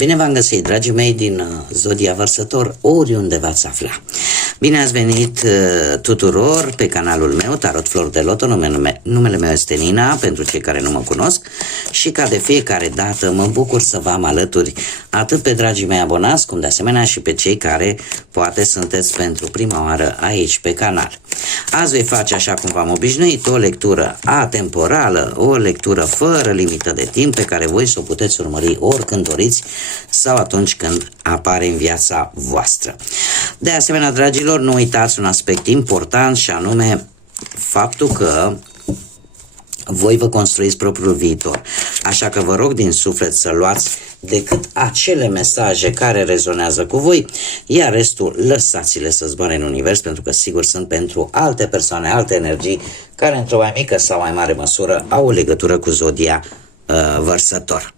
Bine v-am găsit, dragii mei din Zodia Vărsător, oriunde v-ați afla. Bine ați venit tuturor pe canalul meu, Tarot Flori de Loto. Numele meu este Nina, pentru cei care nu mă cunosc. Și ca de fiecare dată mă bucur să vă am alături atât pe dragii mei abonați, cum de asemenea și pe cei care poate sunteți pentru prima oară aici pe canal. Azi voi face, așa cum v-am obișnuit, o lectură atemporală, o lectură fără limită de timp, pe care voi să o puteți urmări oricând doriți sau atunci când apare în viața voastră. De asemenea, dragilor, nu uitați un aspect important, și anume faptul că voi vă construiți propriul viitor. Așa că vă rog din suflet să luați decât acele mesaje care rezonează cu voi, iar restul lăsați-le să zboare în univers, pentru că sigur sunt pentru alte persoane, alte energii, care într-o mai mică sau mai mare măsură au o legătură cu Zodia Vărsător.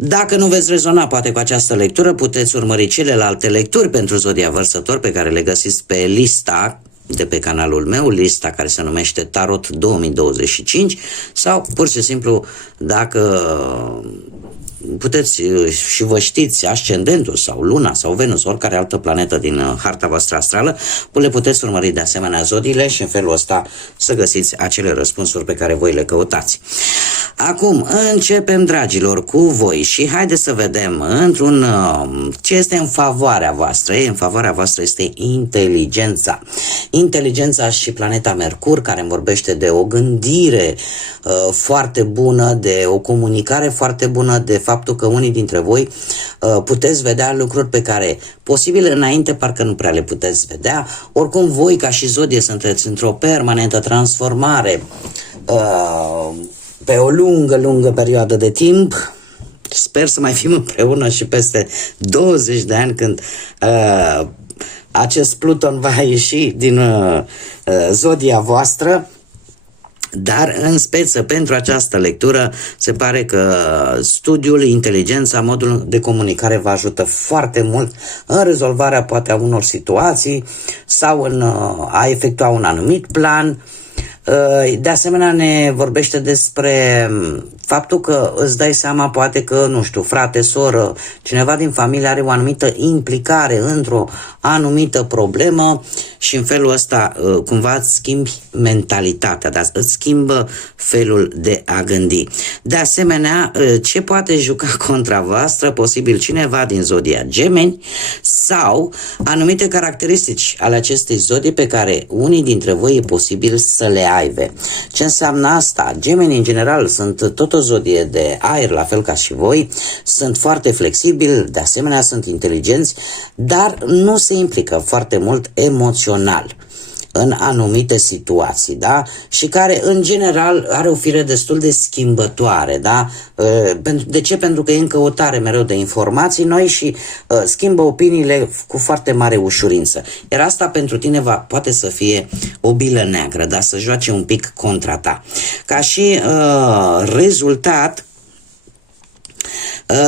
Dacă nu veți rezona poate cu această lectură, puteți urmări celelalte lecturi pentru Zodia Vărsător pe care le găsiți pe lista de pe canalul meu, lista care se numește Tarot 2025, sau pur și simplu, dacă puteți și vă știți ascendentul sau luna sau Venus, oricare altă planetă din harta voastră astrală, le puteți urmări de asemenea zodiile și în felul ăsta să găsiți acele răspunsuri pe care voi le căutați. Acum începem, dragilor, cu voi și haideți să vedem ce este în favoarea voastră. În favoarea voastră este inteligența. Inteligența și planeta Mercur, care îmi vorbește de o gândire foarte bună, de o comunicare foarte bună, de faptul că unii dintre voi puteți vedea lucruri pe care posibil înainte parcă nu prea le puteți vedea. Oricum voi ca și zodie sunteți într-o permanentă transformare pe o lungă perioadă de timp. Sper să mai fim împreună și peste 20 de ani, când acest Pluton va ieși din zodia voastră. Dar în speță pentru această lectură se pare că studiul, inteligența, modul de comunicare vă ajută foarte mult în rezolvarea poate a unor situații sau în a efectua un anumit plan. De asemenea ne vorbește despre faptul că îți dai seama poate că, nu știu, frate, soră, cineva din familie are o anumită implicare într-o anumită problemă și în felul ăsta cumva îți schimbi mentalitatea, dar îți schimbă felul de a gândi. De asemenea, ce poate juca contra voastră? Posibil cineva din zodia Gemeni sau anumite caracteristici ale acestei zodii pe care unii dintre voi e posibil să le aibă. Ce înseamnă asta? Gemeni în general sunt tot o zodie de aer, la fel ca și voi, sunt foarte flexibili, de asemenea sunt inteligenți, dar nu se implică foarte mult emoțional în anumite situații, da? Și care în general are o fire destul de schimbătoare, da? De ce? Pentru că e în căutare mereu de informații noi și schimbă opiniile cu foarte mare ușurință. Iar asta pentru tine poate să fie o bilă neagră, da? Să joace un pic contra ta. Ca și rezultat,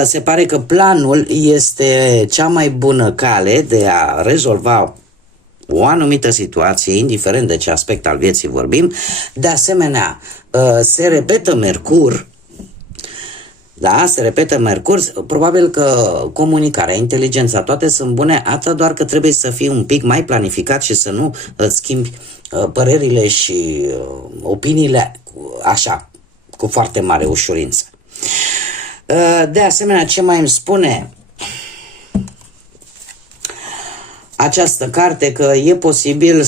se pare că planul este cea mai bună cale de a rezolva o anumită situație, indiferent de ce aspect al vieții vorbim. De asemenea, se repetă Mercur, da, se repetă Mercur, probabil că comunicarea, inteligența, toate sunt bune, atât doar că trebuie să fii un pic mai planificat și să nu îți schimbi părerile și opiniile așa, cu foarte mare ușurință. De asemenea, ce mai îmi spune această carte? Că e posibil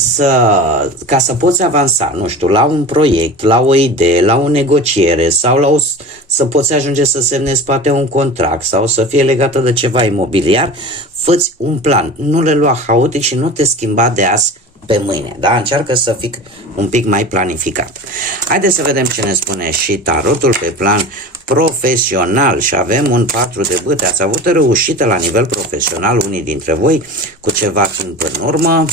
ca să poți avansa, nu știu, la un proiect, la o idee, la o negociere sau să poți ajunge să semnezi poate un contract sau să fie legată de ceva imobiliar, fă-ți un plan, nu le lua haotic și nu te schimba de azi pe mâine, da? Încearcă să fii un pic mai planificat. Haideți să vedem ce ne spune și tarotul pe plan profesional și avem un 4 de bâte. Ați avut o reușită la nivel profesional, unii dintre voi, cu ceva timp în urmă,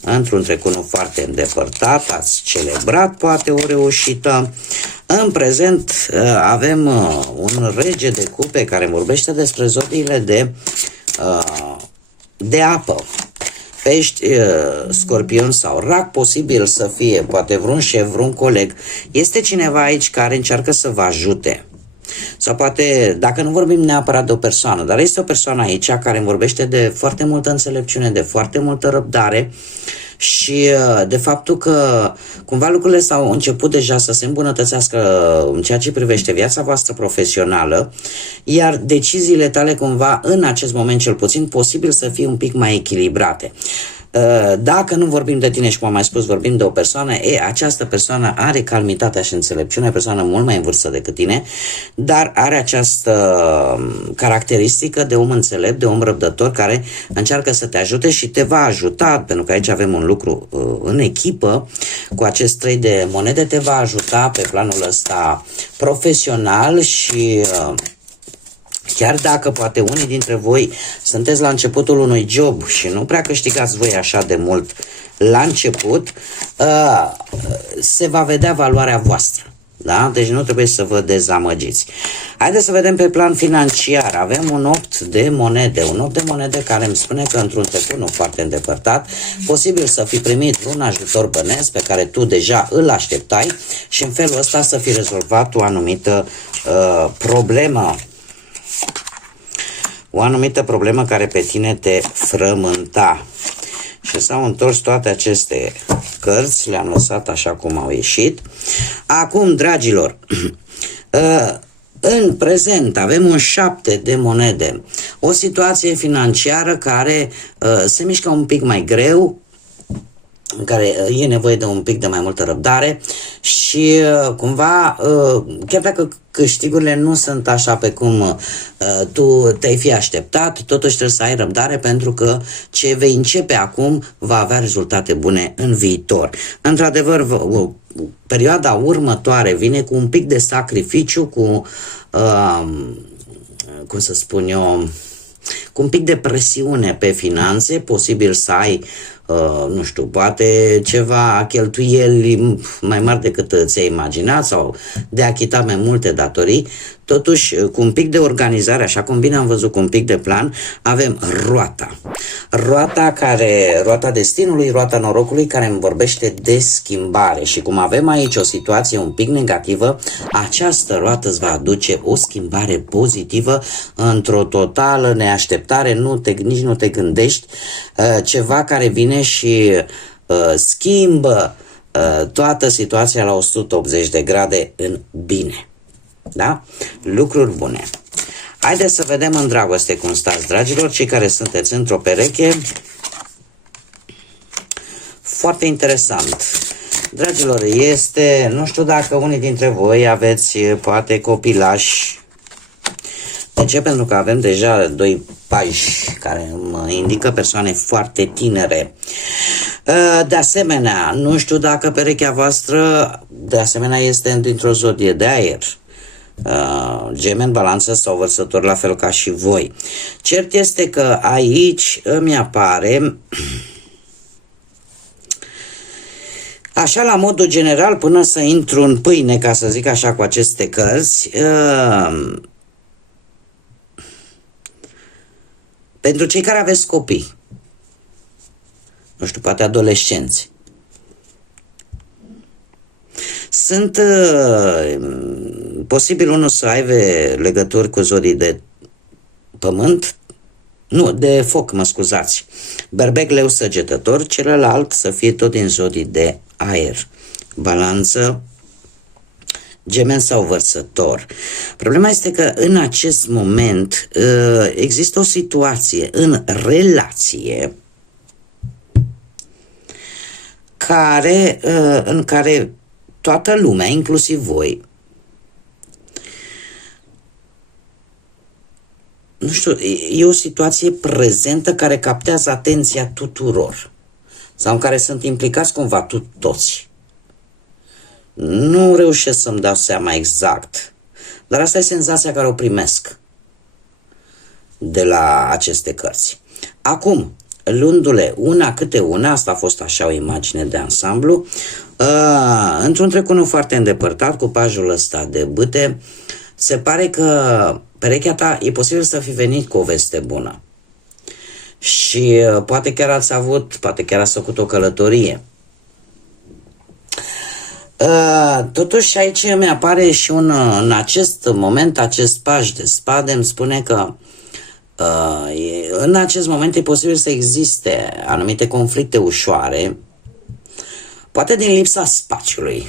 într-un trecut nu foarte îndepărtat, ați celebrat poate o reușită. În prezent avem un rege de cupe care vorbește despre zodiile de apă. Pești, Scorpion sau Rac, posibil să fie poate vreun șef, vreun coleg. Este cineva aici care încearcă să vă ajute. Sau poate, dacă nu vorbim neapărat de o persoană, dar este o persoană aici care îmi vorbește de foarte multă înțelepciune, de foarte multă răbdare și de faptul că cumva lucrurile s-au început deja să se îmbunătățească în ceea ce privește viața voastră profesională, iar deciziile tale cumva în acest moment cel puțin posibil să fie un pic mai echilibrate. Dacă nu vorbim de tine și cum am mai spus, vorbim de o persoană, această persoană are calmitatea și înțelepciunea, o persoană mult mai în vârstă decât tine, dar are această caracteristică de om înțelept, de om răbdător care încearcă să te ajute și te va ajuta, pentru că aici avem un lucru în echipă, cu acest 3 de monede te va ajuta pe planul ăsta profesional și chiar dacă poate unii dintre voi sunteți la începutul unui job și nu prea câștigați voi așa de mult la început, se va vedea valoarea voastră. Da? Deci nu trebuie să vă dezamăgiți. Haideți să vedem pe plan financiar. Avem un 8 de monede. Un 8 de monede care îmi spune că într-un trecut nu foarte îndepărtat, posibil să fi primit un ajutor bănesc pe care tu deja îl așteptai și în felul ăsta să fi rezolvat o anumită problemă. O anumită problemă care pe tine te frământa. Și s-au întors toate aceste cărți, le-am lăsat așa cum au ieșit. Acum, dragilor, în prezent avem un 7 de monede. O situație financiară care se mișcă un pic mai greu, în care e nevoie de un pic de mai multă răbdare și cumva, chiar dacă câștigurile nu sunt așa pe cum tu te-ai fi așteptat, totuși trebuie să ai răbdare pentru că ce vei începe acum va avea rezultate bune în viitor. Într-adevăr, perioada următoare vine cu un pic de sacrificiu, cu, cum să spun eu, cu un pic de presiune pe finanțe, posibil să ai nu știu, poate ceva cheltuieli mai mari decât ți-ai imaginat sau de achitat mai multe datorii. Totuși, cu un pic de organizare, așa cum bine am văzut, cu un pic de plan, avem roata. Roata destinului, roata norocului, care îmi vorbește de schimbare. Și cum avem aici o situație un pic negativă, această roată îți va aduce o schimbare pozitivă într-o totală neașteptare, nici nu te gândești, ceva care vine și schimbă toată situația la 180 de grade în bine. Da? Lucruri bune. Haideți să vedem în dragoste cum stați, dragilor, cei care sunteți într-o pereche. Foarte interesant. Dragilor, nu știu dacă unii dintre voi aveți poate copilași. De ce? Pentru că avem deja 2 pași care îmi indică persoane foarte tinere. De asemenea, nu știu dacă perechea voastră de asemenea este dintr-o zodie de aer. Gemeni, Balanță sau Vărsător, la fel ca și voi. Cert este că aici îmi apare așa la modul general, până să intru în pâine, ca să zic așa, cu aceste cărți, pentru cei care aveți copii, nu știu, poate adolescenți, sunt posibil unul să aibă legături cu zodii de pământ, nu, de foc, mă scuzați, Berbec, Leu, Săgetător, celălalt să fie tot din zodii de aer, Balanță, Gemeni sau Vărsător. Problema este că în acest moment există o situație în relație în care toată lumea, inclusiv voi, nu știu, e o situație prezentă care captează atenția tuturor sau în care sunt implicați cumva toți. Nu reușesc să-mi dau seama exact, dar asta e senzația care o primesc de la aceste cărți. Acum, luându-le una câte una, asta a fost așa o imagine de ansamblu, într-un trecut nu foarte îndepărtat, cu pajul ăsta de bâte, se pare că perechea ta e posibil să fi venit cu o veste bună. Și poate chiar ați făcut o călătorie. Totuși aici mi apare și în acest moment, acest paj de spade îmi spune că în acest moment e posibil să existe anumite conflicte ușoare, poate din lipsa spațiului,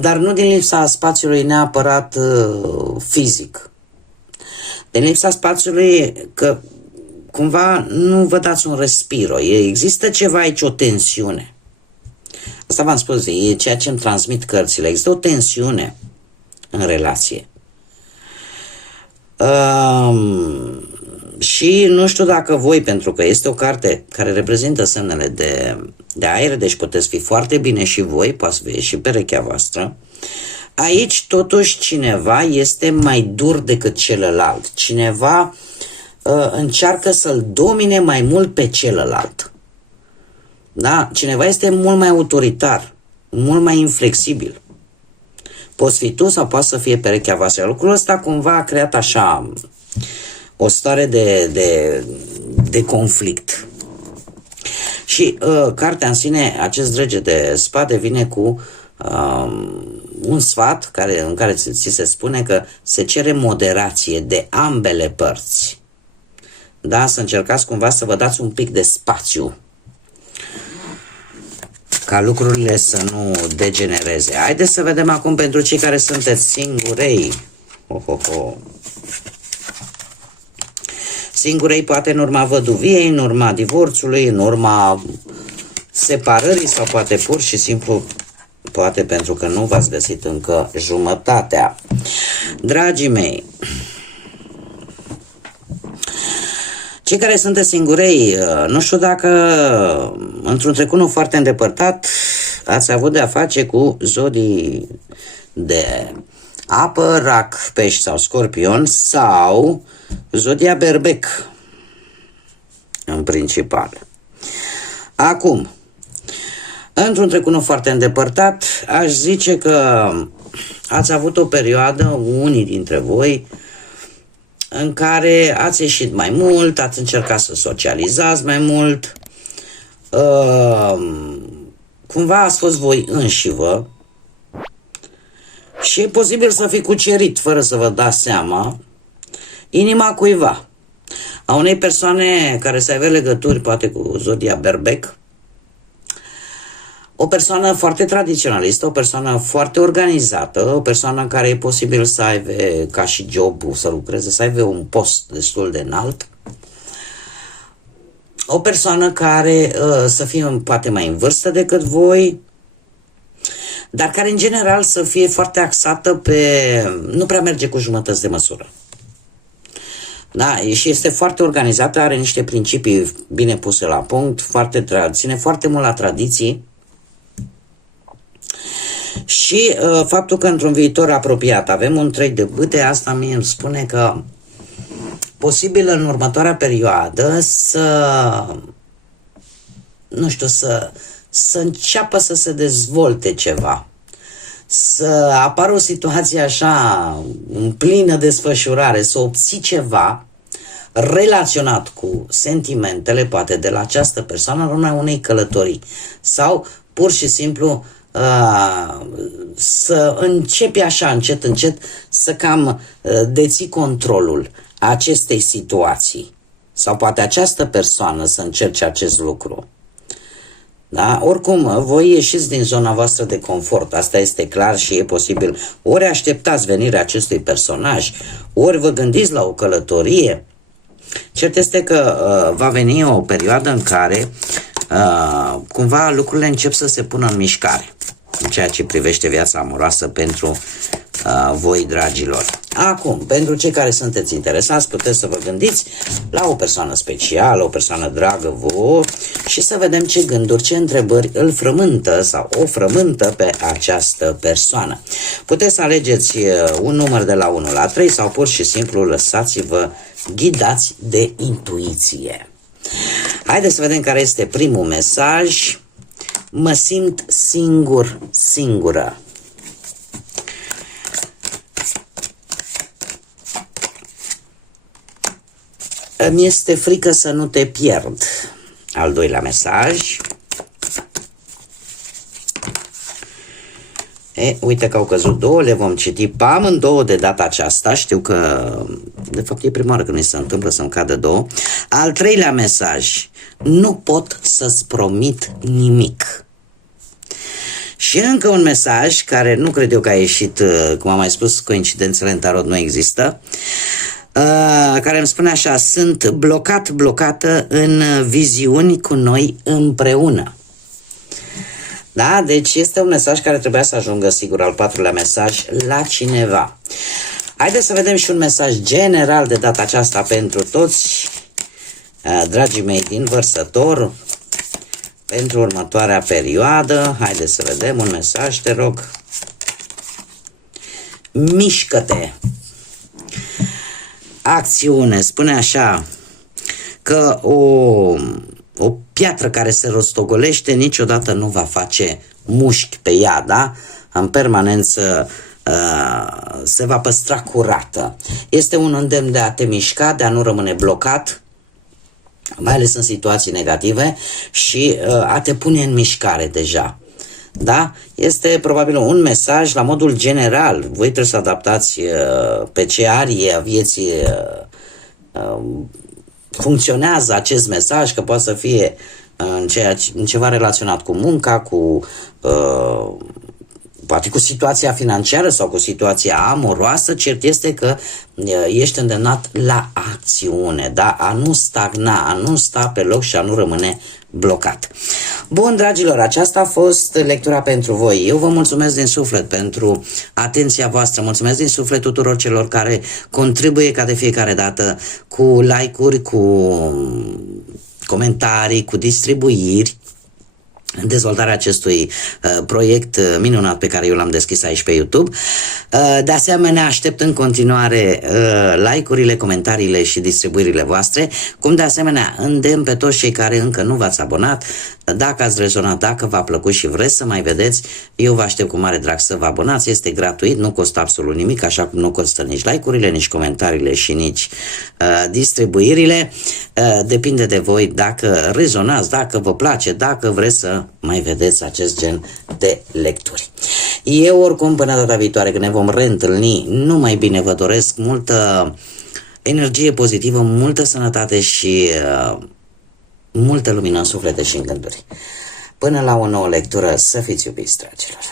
dar nu din lipsa spațiului neapărat fizic. Din lipsa spațiului că cumva nu vă dați un respiro. Există ceva aici, o tensiune. Asta v-am spus, e ceea ce îmi transmit cărțile. Există o tensiune în relație. Și nu știu dacă voi, pentru că este o carte care reprezintă semnele de aer, deci puteți fi foarte bine și voi, poate fi și perechea voastră. Aici totuși cineva este mai dur decât celălalt. Cineva încearcă să-l domine mai mult pe celălalt. Da? Cineva este mult mai autoritar, mult mai inflexibil. Poți fi tu sau poate să fie perechea voastră. Lucrul ăsta cumva a creat așa o stare de conflict. Și cartea în sine, acest rege de spade, vine cu un sfat în care ți se spune că se cere moderație de ambele părți. Da? Să încercați cumva să vă dați un pic de spațiu ca lucrurile să nu degenereze. Haideți să vedem acum pentru cei care sunteți singurei. Singurei poate în urma văduviei, în urma divorțului, în urma separării sau poate pur și simplu poate pentru că nu v-ați găsit încă jumătatea. Dragii mei, cei care sunteți singurei, nu știu dacă într-un trecut nu foarte îndepărtat ați avut de-a face cu zodii de apă, rac, pești sau scorpion sau zodia berbec în principal. Acum, într-un trecut nu foarte îndepărtat, aș zice că ați avut o perioadă, unii dintre voi, în care ați ieșit mai mult, ați încercat să socializați mai mult, cumva ați fost voi înșivă și e posibil să fi cucerit, fără să vă dați seama, inima cuiva, a unei persoane care să aibă legături, poate cu zodia berbec, o persoană foarte tradiționalistă, o persoană foarte organizată, o persoană care e posibil să aibă ca și job, să lucreze, să aibă un post destul de înalt, o persoană care să fie poate mai în vârstă decât voi, dar care în general să fie foarte axată nu prea merge cu jumătăți de măsură. Da, și este foarte organizată, are niște principii bine puse la punct, ține foarte mult la tradiții. Și faptul că într-un viitor apropiat avem un trei de bâte, asta mie îmi spune că posibil în următoarea perioadă să înceapă să se dezvolte ceva, să apară o situație așa în plină desfășurare, să obții ceva relaționat cu sentimentele, poate de la această persoană, în urma unei călătorii sau pur și simplu să începi așa încet, încet să cam deții controlul acestei situații sau poate această persoană să încerce acest lucru. Da? Oricum, voi ieșiți din zona voastră de confort, asta este clar și e posibil. Ori așteptați venirea acestui personaj, ori vă gândiți la o călătorie. Cert este că va veni o perioadă în care cumva lucrurile încep să se pună în mișcare în ceea ce privește viața amoroasă pentru voi, dragilor. Acum, pentru cei care sunteți interesați, puteți să vă gândiți la o persoană specială, o persoană dragă vouă și să vedem ce gânduri, ce întrebări îl frământă sau o frământă pe această persoană. Puteți să alegeți un număr de la 1 la 3 sau pur și simplu lăsați-vă ghidați de intuiție. Haideți să vedem care este primul mesaj. Mă simt singur, singură. Îmi este frică să nu te pierd. Al doilea mesaj. Uite că au căzut două, le vom citi pe amândouă de data aceasta. Știu că, de fapt, e prima oară când mi se întâmplă să-mi cadă două. Al treilea mesaj: nu pot să-ți promit nimic. Și încă un mesaj care nu cred eu că a ieșit, cum am mai spus, coincidențele în tarot nu există, care îmi spune așa: sunt blocată în viziuni cu noi împreună. Da? Deci este un mesaj care trebuia să ajungă, sigur, al patrulea mesaj, la cineva. Haideți să vedem și un mesaj general de data aceasta pentru toți dragii mei din Vărsător pentru următoarea perioadă. Haideți să vedem un mesaj, te rog. Mișcă-te. Acțiune. Spune așa că o piatră care se rostogolește niciodată nu va face mușchi pe ea, da? În permanență se va păstra curată. Este un îndemn de a te mișca, de a nu rămâne blocat, mai ales în situații negative, și a te pune în mișcare deja. Da? Este probabil un mesaj la modul general. Voi trebuie să adaptați pe ce arie a vieții funcționează acest mesaj, că poate să fie în ceva relaționat cu munca, poate cu situația financiară sau cu situația amoroasă. Cert este că ești îndemnat la acțiune, da? A nu stagna, a nu sta pe loc și a nu rămâne blocat. Bun, dragilor, aceasta a fost lectura pentru voi. Eu vă mulțumesc din suflet pentru atenția voastră, mulțumesc din suflet tuturor celor care contribuie ca de fiecare dată cu like-uri, cu comentarii, cu distribuiri în dezvoltarea acestui proiect minunat pe care eu l-am deschis aici pe YouTube. De asemenea, aștept în continuare like-urile, comentariile și distribuirile voastre, cum de asemenea îndemn pe toți cei care încă nu v-ați abonat. Dacă ați rezonat, dacă v-a plăcut și vreți să mai vedeți, eu vă aștept cu mare drag să vă abonați. Este gratuit, nu costă absolut nimic, așa cum nu costă nici like-urile, nici comentariile și nici distribuirile. Depinde de voi dacă rezonați, dacă vă place, dacă vreți să mai vedeți acest gen de lecturi. Eu oricum, până data viitoare când ne vom reîntâlni, numai bine vă doresc, multă energie pozitivă, multă sănătate și multă lumină în suflete și în gânduri. Până la o nouă lectură, să fiți iubiți, dragilor!